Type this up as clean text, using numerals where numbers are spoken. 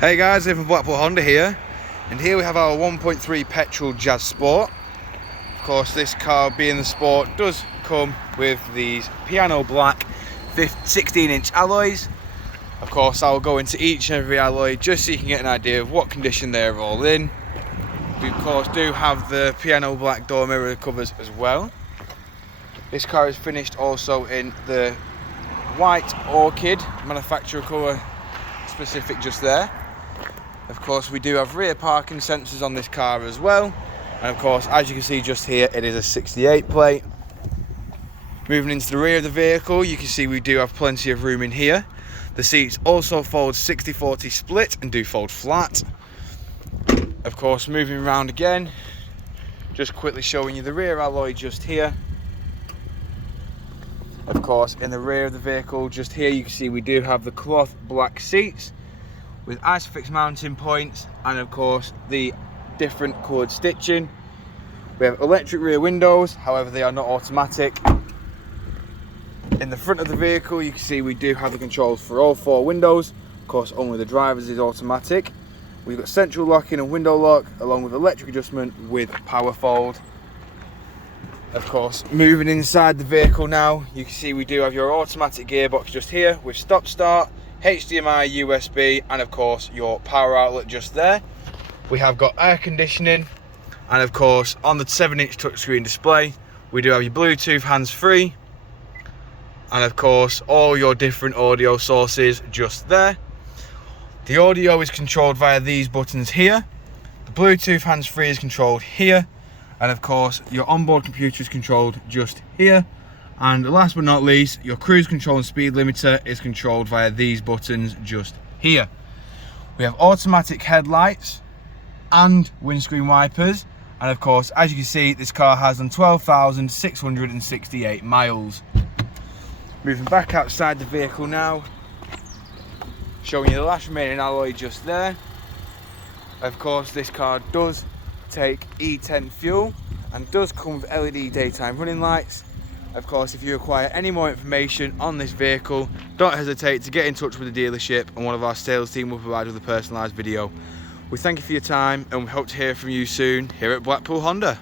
Hey guys, Liv from Blackpool Honda here, and here we have our 1.3 petrol Jazz Sport. Of course, this car, being the Sport, does come with these piano black 16-inch alloys. Of course, I will go into each and every alloy just so you can get an idea of what condition they're all in. We of course do have the piano black door mirror covers as well. This car is finished also in the white orchid manufacturer colour specific just there. Of course, we do have rear parking sensors on this car as well, and of course, as you can see just here, it is a 68 plate. Moving into the rear of the vehicle, you can see we do have plenty of room in here. The seats also fold 60-40 split and do fold flat. Of course, moving around again, just quickly showing you the rear alloy just here. Of course, in the rear of the vehicle just here, you can see we do have the cloth black seats with Isofix mounting points, and of course the different coloured stitching. We have electric rear windows, however they are not automatic. In the front of the vehicle you can see we do have the controls for all 4 windows. Of course only the driver's is automatic. We've got central locking and window lock along with electric adjustment with power fold. Of course, moving inside the vehicle now, you can see we do have your automatic gearbox just here with stop start, HDMI, USB, and of course your power outlet just there. We have got air conditioning, and of course on the 7-inch touchscreen display we do have your Bluetooth hands-free, and of course all your different audio sources just there. The audio is controlled via these buttons here. The Bluetooth hands-free is controlled here, and of course your onboard computer is controlled just here. And last but not least, your cruise control and speed limiter is controlled via these buttons just here. We have automatic headlights and windscreen wipers, and of course, as you can see, this car has done 12,668 miles. Moving back outside the vehicle now, showing you the last remaining alloy just there. Of course, this car does take E10 fuel and does come with LED daytime running lights. Of course, if you require any more information on this vehicle, don't hesitate to get in touch with the dealership, and one of our sales team will provide you with a personalised video. We thank you for your time, and we hope to hear from you soon here at Blackpool Honda.